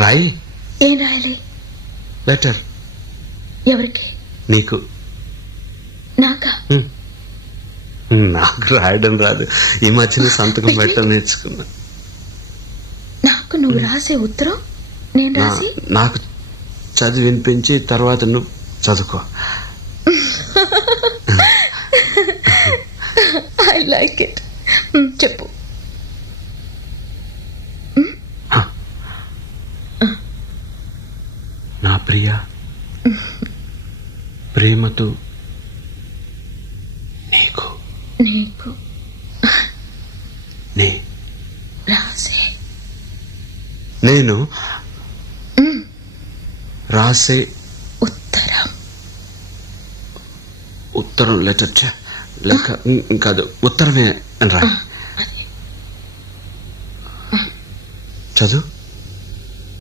రాయి. ఏం రాయాలి? లెటర్. ఎవరికి? నీకు. నాకా? నాకు రాయడం రాదు. ఈ మధ్యన సంతకం పెట్టడం నేర్చుకున్నా. నాకు నువ్వు రాసే ఉత్తరం నేను రాసి నాకు చదివి వినిపించి తర్వాత నువ్వు చదువుకో. I like it. చెప్పు. నా ప్రియ, ప్రేమతో నీకు నీకు రాసే నేను రాసే ఉత్తరం లెటర్ లేక కాదు ఉత్తరమే అని రా. చదువు.